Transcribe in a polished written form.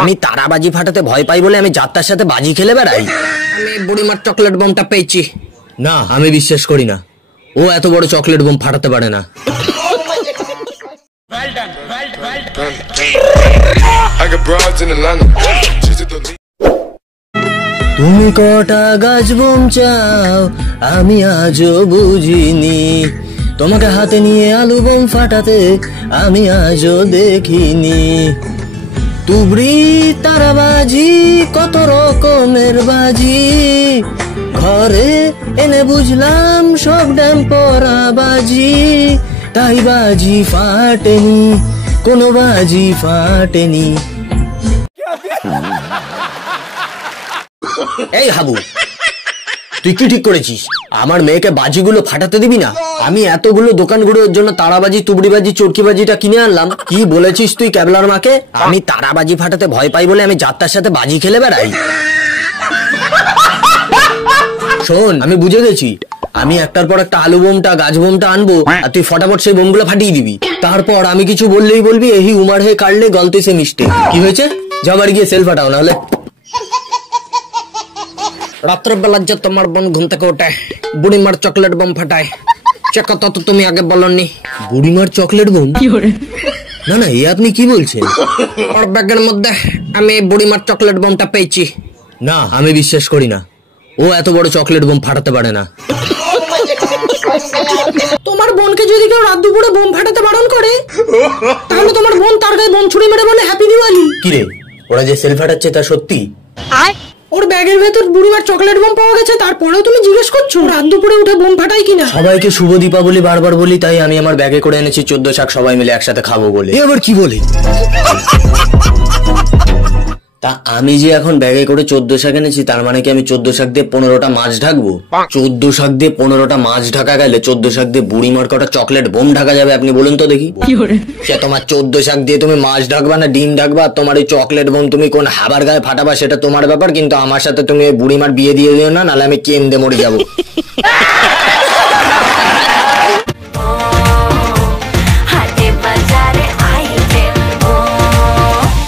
আমি তারাবাজি ফাটাতে ভয় পাই বলে আমি যাত্রার সাথে বাজি খেলে বেড়াই। আমি বুড়িমার চকলেট বোমটা পেয়েছি। না, আমি বিশ্বাস করি না, ও এত বড় চকলেট বোম ফাটাতে পারে না। তুমি কটা গাছ বোম চাও আমি আজও বুঝিনি, তোমাকে হাতে নিয়ে আলু বোম ফাটাতে আমি আজও দেখিনি। তুবড়ি তারাবাজি কত রকমের বাজি, ঘরে এনে বুঝলাম সব ড্যাম পরা বাজি, তাই বাজি ফাটেনি, কোনো বাজি ফাটেনি। এই হাবু, তুই কি ঠিক করেছিস? আমার মেয়েকে বাজিগুলো ফাটাতে দিবি না? আমি এতগুলো দোকানগুলোর জন্য তারাবাজি, তুবড়িবাজি, চরকিবাজিটা কিনে আনলাম। কি বলেছিস তুই ক্যাবলার মাকে? আমি তারাবাজি ফাটাতে ভয় পাই বলে আমি যাত্রার সাথে বাজি খেলে বেড়াই। শোন, আমি বুঝে গেছি, আমি একটার পর একটা আলু বোমটা, গাছ বোমটা আনবো আর তুই ফটাফট সেই বোমগুলো ফাটিয়ে দিবি। তারপর আমি কিছু বললেই বলবি এহি উমার হে কাটলে গলতি সে মিস্টে। কি হয়েছে? যাবার গিয়ে সেল ফাটাও, না হলে রাত্রেবেলা যে তোমার বোন ঘুম থেকে ওঠে বুড়িমার চকলেট বোম ফাটায়, সে কথা তো তুমি আগে বলনি। বুড়িমার চকলেট বোম? না না, এই আপনি কি বলছেন? ওর ব্যাগের মধ্যে আমি বুড়িমার চকলেট বোমটা পেয়েছি। না, আমি বিশ্বাস করি না, ও এত বড় চকলেট বোম ফাটাতে পারে না। তোমার বোনকে যদি কেউ রাত দুপুরে বোম ফাটাতে বারণ করে তাহলে তোমার বোন তার গায়ে বোম ছুড়ে মেরে বলে হ্যাপি দিওয়ালি। কিরে, ওরা যে সেল ফাটাচ্ছে তা সত্যি? ওর ব্যাগের ভেতর বুড়িমার চকলেট বোম পাওয়া গেছে, তারপরেও তুমি জিজ্ঞেস করছো রাত দুপুরে উঠে বোম ফাটাই কিনা? সবাইকে শুভ দীপাবলি বারবার বলি, তাই আমি আমার ব্যাগে করে এনেছি 14 শাক, সবাই মিলে একসাথে খাবো বলে। এবার কি বলে? তা আমি যে এখন ব্যাগে করে 14 শাক এনেছি, তার মানে কি আমি 14 শাক দিয়ে 15টা মাছ ঢাকবো? 14 শাক দিয়ে 15টা মাছ ঢাকা গেলে 14 শাক দিয়ে বুড়িমার কটা চকলেট বোম ঢাকা যাবে আপনি বলুন তো দেখি? সে তোমার 14 শাক দিয়ে তুমি মাছ ঢাকবা না ডিম ঢাকবা, তোমার এই চকলেট বোম তুমি কোন হাবার গায়ে ফাটাবা সেটা তোমার ব্যাপার, কিন্তু আমার সাথে তুমি বুড়িমার বিয়ে দিয়ে দিও না, নাহলে আমি কেমদে মরে যাবো।